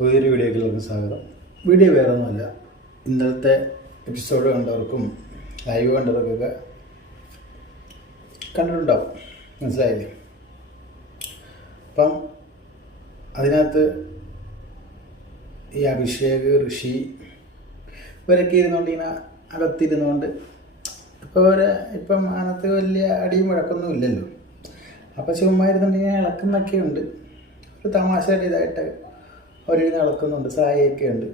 പുതിയൊരു വീഡിയോയിലേക്ക് സ്വാഗതം. വീഡിയോ വേറെ ഒന്നുമല്ല ഇന്നലത്തെ എപ്പിസോഡ് കണ്ടവർക്കും ലൈവ് കണ്ടവർക്കൊക്കെ കണ്ടിട്ടുണ്ടാവും. മനസ്സിലായില്ലേ? അപ്പം അതിനകത്ത് ഈ അഭിഷേക് ഋഷി ഇവരൊക്കെ ഇരുന്നുകൊണ്ട് ഇങ്ങനെ അകത്തിരുന്നുകൊണ്ട് ഇപ്പോൾ ഒരു ഇപ്പം അതിനകത്ത് വലിയ അടിയും വഴക്കൊന്നും ഇല്ലല്ലോ. അപ്പോൾ ചുമ്മാ ഇരുന്നുണ്ടെങ്കിൽ ഇളക്കുന്നൊക്കെ ഉണ്ട് ഒരു തമാശയുടെ ഇതായിട്ട് അവരിരുന്ന് ഇളക്കുന്നുണ്ട് സായൊക്കെ ഉണ്ട്.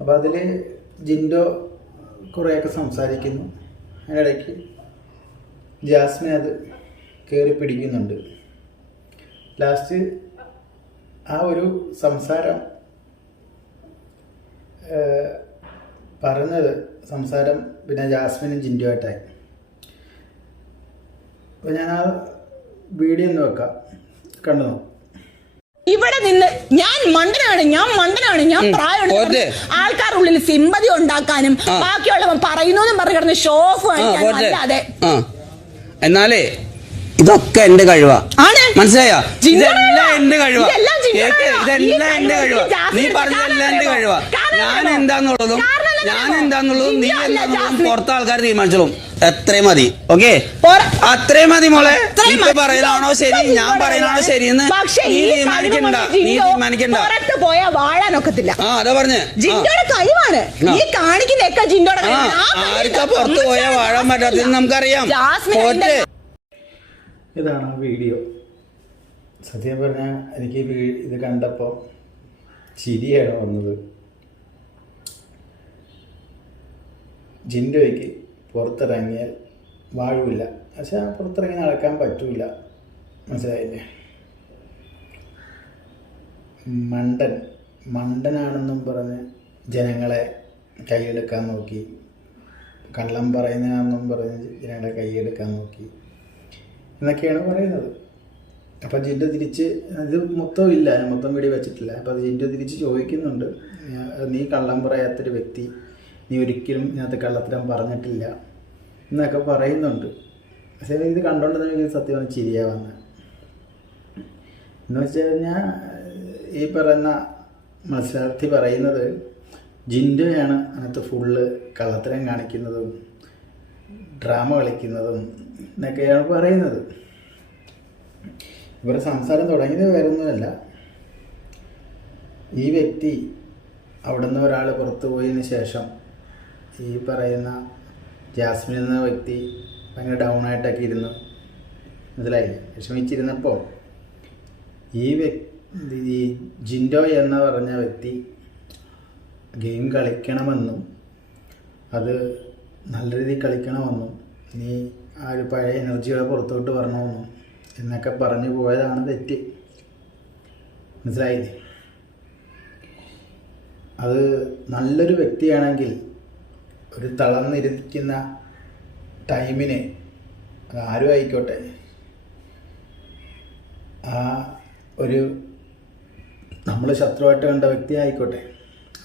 അപ്പോൾ അതിൽ ജിൻഡോ കുറേയൊക്കെ സംസാരിക്കുന്നു. അതിനിടയ്ക്ക് ജാസ്മിൻ അത് കയറി പിടിക്കുന്നുണ്ട്. ലാസ്റ്റ് ആ ഒരു സംസാരം പറഞ്ഞത് സംസാരം പിന്നെ ജാസ്മിനും ജിൻഡുമായിട്ടായി അപ്പോൾ ഞാൻ ആ വീഡിയോ ഒന്ന് വെക്കാം. കണ്ടു നോക്കാം. ഇവിടെ നിന്ന് ഞാൻ മണ്ടനാണ് ഞാൻ മണ്ടനാണ് ഞാൻ പ്രായമുണ്ട് ആൾക്കാരുള്ളിൽ ആൾക്കാരുടെ ഉള്ളിൽ സിമ്പതി ഉണ്ടാക്കാനും. ബാക്കിയുള്ളവൻ പറയുന്നു പറഞ്ഞു കിടന്ന് ഷോ ഓഫ് ആ കാണിക്കാനും അല്ലാതെ. എന്നാലേ ഇതൊക്കെ എന്റെ കഴിവാ. മനസ്സിലായോ? ഇതെല്ലാം എന്റെ കഴിവാ. ഇതെല്ലാം എന്റെ കഴിവ്. നീ പറഞ്ഞതെല്ലാം എന്റെ കഴിവാ. ഞാൻ? എന്താന്നുള്ളതും ഞാൻ? എന്താന്നുള്ളതും നീ എന്താന്നുള്ളതും. പുറത്തെ ആൾക്കാർ തീരുമാനിച്ചോളും. എത്രയും മതി. ഓക്കെ. അത്രയും മതി മോളെ. അത്രയും പറയുന്നതാണോ ശരി? ഞാൻ പറയുന്നതാണോ. ശരിയെന്ന് നീ തീരുമാനിക്കണ്ട. നീ ജിൻഡോ തീരുമാനിക്കണ്ട. പുറത്ത് പോയാൽ വാഴാനൊക്കത്തില്ല ആ അതാ പറഞ്ഞേ. ആ. ജിൻഡോയുടെ കഴിവാണ്. ആ. ഈ കാണിക്കുന്നൊക്കെ ജിൻഡോയുടെ ആ കഴിവാണ്. ആ കഴിവ് ആർക്കാ പുറത്ത് പോയാൽ വാഴാൻ നമുക്കറിയാം. ഇതാണ് ആ വീഡിയോ. സത്യം പറഞ്ഞാൽ എനിക്ക് ഇത് കണ്ടപ്പോൾ ചിരിയാണ് വന്നത്. ജിൻഡോയ്ക്ക് പുറത്തിറങ്ങിയാൽ വാഴില്ല പക്ഷെ പുറത്തിറങ്ങി നടക്കാൻ പറ്റൂല. മനസ്സിലായില്ലേ? മണ്ടൻ മണ്ടനാണെന്നും പറഞ്ഞ് ജനങ്ങളെ കൈയെടുക്കാൻ നോക്കി. കള്ളം പറയുന്നതാണെന്നും പറഞ്ഞ് ജനങ്ങളെ കൈയെടുക്കാൻ നോക്കി. എന്നൊക്കെയാണ് പറയുന്നത്. അപ്പം ജിൻഡു തിരിച്ച് ഇത് മൊത്തം ഇല്ല മൊത്തം വീടി വെച്ചിട്ടില്ല. അപ്പം ജിൻഡോ തിരിച്ച് ചോദിക്കുന്നുണ്ട്. നീ കള്ളം പറയാത്തൊരു വ്യക്തി നീ ഒരിക്കലും ഇതിനകത്ത് കള്ളത്തരം പറഞ്ഞിട്ടില്ല എന്നൊക്കെ പറയുന്നുണ്ട്. പക്ഷേ ഇത് കണ്ടോണ്ട് തന്നെ എനിക്ക് സത്യമാണ് ചിരിയാ വന്നത് എന്ന് വെച്ച് കഴിഞ്ഞാൽ ഈ പറയുന്ന മത്സരാർത്ഥി പറയുന്നത് ജിൻഡോയാണ് അതിനകത്ത് ഫുള്ള് കള്ളത്തരം കാണിക്കുന്നതും ഡ്രാമ കളിക്കുന്നതും എന്നൊക്കെയാണ് പറയുന്നത്. ഇവരുടെ സംസാരം തുടങ്ങിയത് വേറെ ഒന്നുമല്ല. ഈ വ്യക്തി അവിടുന്ന് ഒരാൾ പുറത്തു പോയതിന് ശേഷം ഈ പറയുന്ന ജാസ്മിൻ എന്ന വ്യക്തി ഭയങ്കര ഡൗൺ ആയിട്ടൊക്കെ ഇരുന്നു. മനസ്സിലായി? വിഷമിച്ചിരുന്നപ്പോൾ ഈ വ്യക്തി ഈ ജിൻഡോ എന്ന് പറഞ്ഞ വ്യക്തി ഗെയിം കളിക്കണമെന്നും അത് നല്ല രീതിയിൽ കളിക്കണമെന്നും ഇനി ആ ഒരു പഴയ എനർജികളെ പുറത്തോട്ട് വരണമെന്നും എന്നൊക്കെ പറഞ്ഞു പോയതാണ് തെറ്റ്. മനസ്സിലായില്ലേ? അത് നല്ലൊരു വ്യക്തിയാണെങ്കിൽ ഒരു തളർന്നിരിക്കുന്ന ടൈമിന് അതാരും ആയിക്കോട്ടെ. ആ ഒരു നമ്മൾ ശത്രുവായിട്ട് കണ്ട വ്യക്തി ആയിക്കോട്ടെ.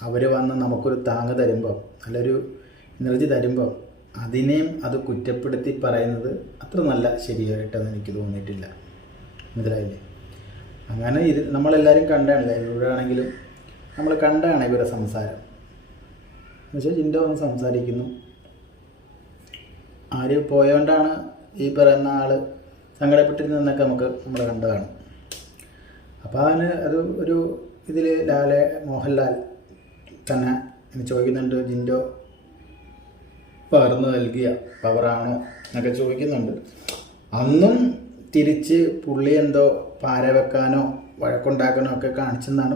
അവർ വന്ന് നമുക്കൊരു താങ്ങ് തരുമ്പോൾ നല്ലൊരു എനർജി തരുമ്പോൾ അതിനെയും അത് കുറ്റപ്പെടുത്തി പറയുന്നത് അത്ര നല്ല ശരിയായിട്ടെന്ന് എനിക്ക് തോന്നിയിട്ടില്ല. മനസ്സിലായില്ലേ? അങ്ങനെ ഇത് നമ്മളെല്ലാവരും കണ്ടാണല്ലേ? ലൈവിലൂടെ ആണെങ്കിലും നമ്മൾ കണ്ടാണ് ഇവരുടെ സംസാരം. എന്നുവെച്ചാൽ ചിന്ത വന്ന് സംസാരിക്കുന്നു. ആര് പോയോണ്ടാണ് ഈ പറയുന്ന ആൾ സങ്കടപ്പെട്ടിരുന്നതെന്നൊക്കെ നമുക്ക് നമ്മൾ കണ്ടതാണ്. അപ്പോൾ അവന് അത് ഒരു ഇതിൽ ലാലെ മോഹൻലാൽ തന്നെ ചോദിക്കുന്നുണ്ട് ജിൻഡോ പകർന്നു നൽകിയ പവറാണോ എന്നൊക്കെ ചോദിക്കുന്നുണ്ട്. അന്നും തിരിച്ച് പുള്ളി എന്തോ പാര വെക്കാനോ വഴക്കുണ്ടാക്കാനോ ഒക്കെ കാണിച്ചെന്നാണ്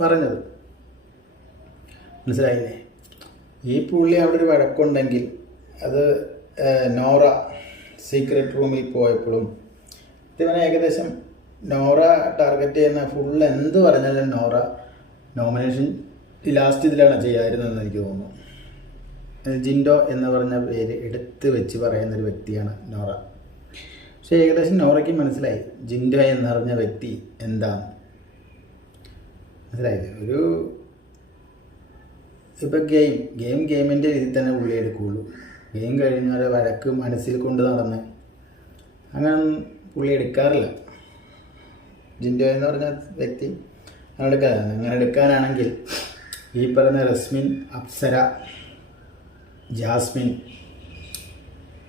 പറഞ്ഞത്. മനസ്സിലായില്ലേ? ഈ പുള്ളി അവിടെ ഒരു വഴക്കുണ്ടെങ്കിൽ അത് നോറ സീക്രട്ട് റൂമിൽ പോയപ്പോഴും ഇവനെ ഏകദേശം നോറ ടാർഗറ്റ് ചെയ്യുന്ന ഫുൾ എന്ത് പറഞ്ഞാലും നോറ നോമിനേഷൻ ലാസ്റ്റ് ഇതിലാണ് ചെയ്യാതിരുന്നതെന്ന് എനിക്ക് തോന്നുന്നു. ജിൻഡോ എന്ന് പറഞ്ഞ പേര് എടുത്ത് വെച്ച് പറയുന്ന ഒരു വ്യക്തിയാണ് നോറ. പക്ഷേ ഏകദേശം നോറയ്ക്ക് മനസ്സിലായി ജിൻഡോ എന്നറിഞ്ഞ വ്യക്തി എന്താണ് മനസ്സിലായില്ലേ? ഒരു ഇപ്പം ഗെയിം ഗെയിം ഗെയിമിന്റെ രീതിയിൽ തന്നെ പുള്ളി എടുക്കുകയുള്ളൂ ഗെയിം കഴിഞ്ഞാൽ വഴക്ക് മനസ്സിൽ കൊണ്ട് നടന്ന്. അങ്ങനെ പുള്ളി എടുക്കാറില്ല. ജിൻഡോ എന്ന് പറഞ്ഞ വ്യക്തി അങ്ങനെ എടുക്കാറില്ല. അങ്ങനെ എടുക്കാനാണെങ്കിൽ ഈ പറയുന്ന റസ്മിൻ അപ്സര ജാസ്മിൻ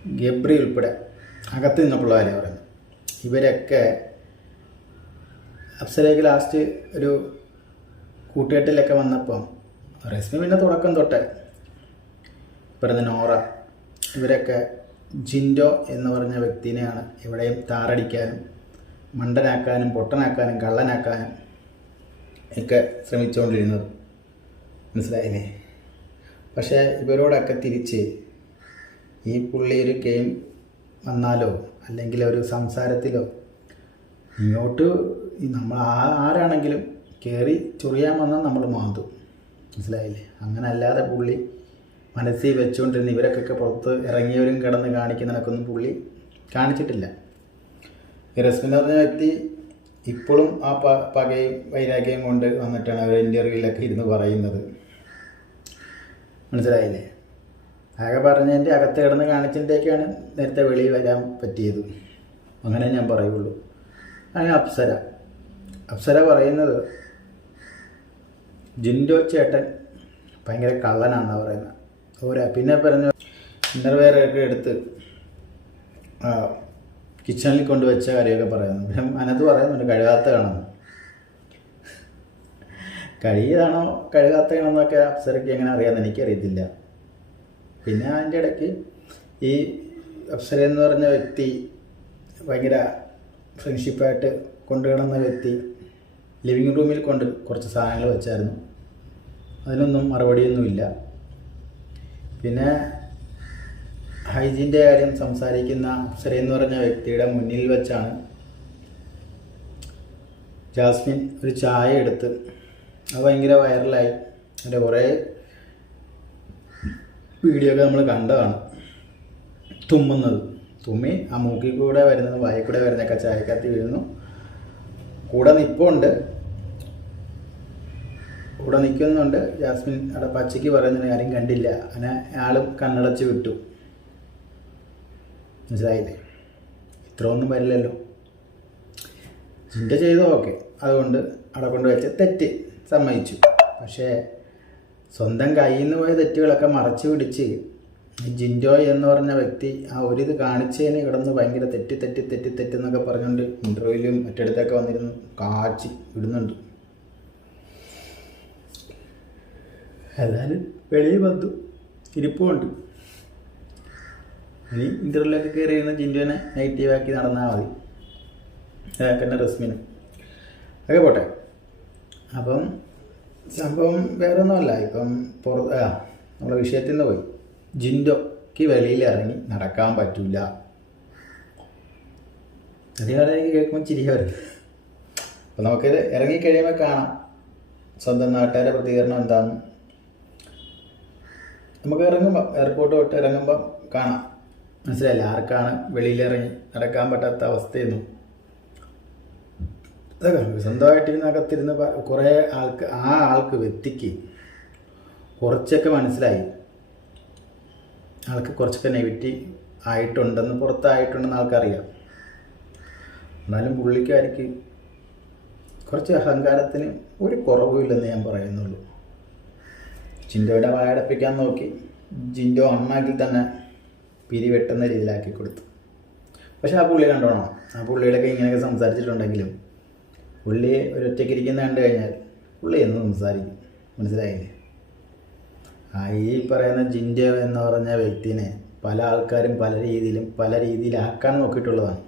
ഗബ്രി ഉൾപ്പെടെ അകത്ത് നിന്നപ്പോൾ കാര്യം ഇവരൊക്കെ അപ്സരയ്ക്ക് ലാസ്റ്റ് ഒരു കൂട്ടുകെട്ടിലൊക്കെ വന്നപ്പം റസ്മി പിന്നെ തുടക്കം തൊട്ടേ. പറയുന്ന നോറ. ഇവരൊക്കെ ജിൻഡോ എന്ന് പറഞ്ഞ വ്യക്തിനെയാണ് എവിടെയും താറടിക്കാനും മണ്ടനാക്കാനും പൊട്ടനാക്കാനും കള്ളനാക്കാനും ഒക്കെ ശ്രമിച്ചുകൊണ്ടിരുന്നത് മനസ്സിലായില്ലേ? പക്ഷേ ഇവരോടൊക്കെ തിരിച്ച് ഈ പുള്ളി ഒരു ഗെയിം വന്നാലോ അല്ലെങ്കിൽ ഒരു സംസാരത്തിലോ ഇങ്ങോട്ട് നമ്മൾ ആരാണെങ്കിലും കയറി ചൊറിയാൻ വന്നാൽ നമ്മൾ മാന്തും. മനസ്സിലായില്ലേ? അങ്ങനെ അല്ലാതെ പുള്ളി മനസ്സിൽ വെച്ചുകൊണ്ടിരുന്ന ഇവരൊക്കെ പുറത്ത് ഇറങ്ങിയവരും കിടന്ന് കാണിക്കുന്നതിനൊന്നും പുള്ളി കാണിച്ചിട്ടില്ല. ഈ റസ്മിൻ എന്ന് പറഞ്ഞ വ്യക്തി ഇപ്പോഴും ആ പ പകയും വൈരാഗ്യം കൊണ്ട് വന്നിട്ടാണ് അവർ ഇന്റർവ്യൂവിലൊക്കെ ഇരുന്ന് പറയുന്നത്. മനസ്സിലായില്ലേ? ആകെ പറഞ്ഞതിന്റെ അകത്ത് കിടന്ന് കാണിച്ചതിന്റെയൊക്കെയാണ് നേരത്തെ വെളിയിൽ വരാൻ പറ്റിയത്. അങ്ങനെ ഞാൻ പറയുള്ളൂ. അങ്ങനെ അപ്സര. അപ്സര പറയുന്നത് ജിൻഡോ ചേട്ടൻ ഭയങ്കര കള്ളനാണെന്നാണ് പറയുന്നത് ഓരോ പിന്നെ പറഞ്ഞു ഇന്നർവെയറൊക്കെ എടുത്ത് കിച്ചണിൽ കൊണ്ടുവച്ച കാര്യമൊക്കെ പറയുന്നു. പിന്നെ അതിനകത്ത് പറയുന്നുണ്ട് കഴുകാത്ത കാണുന്നു. കഴുകിയതാണോ കഴുകാത്തതാണോ എന്നൊക്കെ അപ്സരയ്ക്ക് എങ്ങനെ അറിയാമെന്ന് എനിക്കറിയത്തില്ല. പിന്നെ അതിന്റെ ഇടയ്ക്ക് ഈ അപ്സര എന്ന് പറഞ്ഞ വ്യക്തി ഭയങ്കര ഫ്രണ്ട്ഷിപ്പായിട്ട് കൊണ്ടുകിടന്ന വ്യക്തി ലിവിങ് റൂമിൽ കൊണ്ട് കുറച്ച് സാധനങ്ങൾ വെച്ചായിരുന്നു. അതിനൊന്നും മറുപടിയൊന്നുമില്ല. പിന്നെ ഹൈജീന്റെ കാര്യം സംസാരിക്കുന്ന അപ്സര എന്ന് പറഞ്ഞ വ്യക്തിയുടെ മുന്നിൽ വെച്ചാണ് ജാസ്മിൻ ഒരു ചായ എടുത്ത് അത് ഭയങ്കര വൈറലായി. അതിന്റെ കുറേ വീഡിയോ ഒക്കെ നമ്മൾ കണ്ടതാണ്. തുമ്മുന്നത്. തുമ്മി ആ മൂക്കിൽ കൂടെ വരുന്നത് വായിൽ കൂടെ ചായക്കകത്ത് വീഴുന്നു. കൂടെ നിൽപ്പുണ്ട് കൂടെ നിൽക്കുന്നുണ്ട്. ജാസ്മിൻ അവിടെ പച്ചയ്ക്ക് പറയുന്നതിന് കാര്യം കണ്ടില്ല. അങ്ങനെ ആളും കണ്ണടച്ച് വിട്ടു. മനസ്സിലായില്ലേ? ഇത്ര ഒന്നും വരില്ലല്ലോ. ചിന്ത ചെയ്തോ? ഓക്കെ. അതുകൊണ്ട് അവിടെ കൊണ്ട് വെച്ച് തെറ്റ് സമ്മതിച്ചു. പക്ഷേ സ്വന്തം കയ്യിൽ നിന്ന് പോയ തെറ്റുകളൊക്കെ മറച്ചു പിടിച്ച് ജിൻഡോ എന്ന് പറഞ്ഞ വ്യക്തി ആ ഒരു ഇത് കാണിച്ചതിന് കിടന്ന് ഭയങ്കര തെറ്റി തെറ്റി തെറ്റി തെറ്റെന്നൊക്കെ പറഞ്ഞുകൊണ്ട് ഇന്റർവ്യൂവിലും മറ്റിടത്തൊക്കെ വന്നിരുന്നു. കാച്ചി വിടുന്നുണ്ട്. ഏതായാലും വെളിയിൽ വന്നു. ഇരിപ്പുണ്ട്. ഇനി ഇന്റർവ്യൂലൊക്കെ കയറി ഇരുന്ന ജിൻഡുവിനെ നെഗറ്റീവാക്കി നടന്നാൽ മതി. പിന്നെ റസ്മിന്. ഒക്കെ പോട്ടെ. അപ്പം സംഭവം വേറെ ഒന്നുമല്ല ഇപ്പം പുറ ആ നമ്മുടെ വിഷയത്തിൽ നിന്ന് പോയി. ജിൻഡോക്ക് വെളിയിൽ ഇറങ്ങി നടക്കാൻ പറ്റൂല. അതേപോലെ കേൾക്കുമ്പോൾ ചിരിയ വരും. അപ്പം നമുക്ക് ഇറങ്ങിക്കഴിയുമ്പോൾ കാണാം. സ്വന്തം നാട്ടുകാരുടെ പ്രതികരണം എന്താണെന്ന് നമുക്ക് ഇറങ്ങുമ്പോൾ എയർപോർട്ട് തൊട്ട് ഇറങ്ങുമ്പോൾ കാണാം. മനസ്സിലായില്ല? ആർക്കാണ് വെളിയിലിറങ്ങി നടക്കാൻ പറ്റാത്ത അവസ്ഥയെന്നും. അതൊക്കെ സ്വന്തമായിട്ട് ഇതിനകത്തിരുന്ന് കുറേ ആൾക്ക് ആ ആൾക്ക് വ്യക്തിക്ക് കുറച്ചൊക്കെ മനസ്സിലായി. ആൾക്ക് കുറച്ചൊക്കെ നെഗറ്റീവ് ആയിട്ടുണ്ടെന്ന് പുറത്തായിട്ടുണ്ടെന്ന് ആൾക്കറിയാം. എന്നാലും പുള്ളിക്കാർക്ക് കുറച്ച് അഹങ്കാരത്തിന് ഒരു കുറവുമില്ലെന്ന് ഞാൻ പറയുന്നുള്ളൂ. ജിൻഡോയുടെ വായടപ്പിക്കാൻ നോക്കി. ജിൻഡോ അണ്ണാക്കി തന്നെ പിരിവെട്ടുന്ന രീതിയിലാക്കി കൊടുത്തു. പക്ഷെ ആ പുള്ളി കണ്ടോണം? ആ പുള്ളിയുടെയൊക്കെ ഇങ്ങനെയൊക്കെ സംസാരിച്ചിട്ടുണ്ടെങ്കിലും പുള്ളിയെ ഒരൊറ്റയ്ക്ക് ഇരിക്കുന്ന കണ്ടു കഴിഞ്ഞാൽ പുള്ളി എന്ന് സംസാരിക്കും. മനസ്സിലായില്ലേ? ആ ഈ പറയുന്ന ജിൻഡോ എന്ന് പറഞ്ഞ വ്യക്തിനെ പല ആൾക്കാരും പല രീതിയിലും പല രീതിയിലാക്കാൻ നോക്കിയിട്ടുള്ളതാണ്.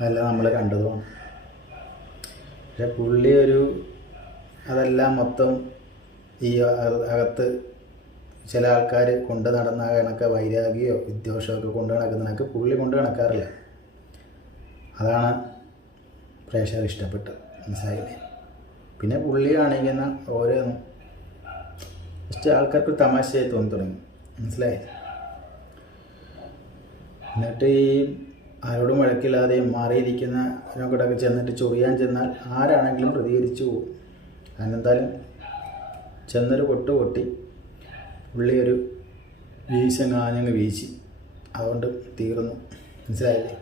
അതെല്ലാം നമ്മൾ കണ്ടതുമാണ്. പക്ഷെ പുള്ളി ഒരു അതെല്ലാം മൊത്തം ഈ അക- അകത്ത് ചില ആൾക്കാർ കൊണ്ട് നടന്ന കണക്ക് വൈരാഗിയോ വിദ്വേഷോ ഒക്കെ കൊണ്ട് നടക്കുന്ന കണക്ക് പുള്ളി കൊണ്ട് നടക്കാറില്ല. അതാണ് പ്രേക്ഷകർ ഇഷ്ടപ്പെട്ടത്. മനസ്സിലായില്ലേ? പിന്നെ പുള്ളി കാണിക്കുന്ന ഓരോ ജസ്റ്റ് ആൾക്കാർക്ക് തമാശയായി തോന്നി തുടങ്ങി. മനസ്സിലായി? എന്നിട്ട് ഈ ആരോടും വഴക്കില്ലാതെ മാറിയിരിക്കുന്ന അതിനൊക്കെ ചെന്നിട്ട് ചൊറിയാൻ ചെന്നാൽ ആരാണെങ്കിലും പ്രതികരിച്ചു പോകും. അതിനെന്തായാലും ചെന്നൊരു പൊട്ട് പൊട്ടി പുള്ളി ഒരു വീശങ്ങാഞ്ഞങ്ങ് വീശി. അതുകൊണ്ട് തീർന്നു. മനസ്സിലായില്ലേ?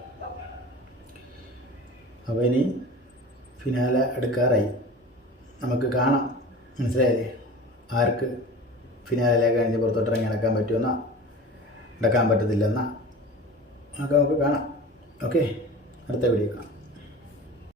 അപ്പോൾ ഇനി ഫിനാല എടുക്കാറായി നമുക്ക് കാണാം. മനസ്സിലായില്ലേ? ആർക്ക് ഫിനാലയിലേക്ക് കഴിഞ്ഞ് പുറത്തോട്ട് ഇറങ്ങി നടക്കാൻ പറ്റുമെന്നാ? നടക്കാൻ പറ്റത്തില്ലെന്നാ? അതൊക്കെ നമുക്ക് കാണാം. ഓക്കെ? അടുത്ത വീഡിയോ കാണാം.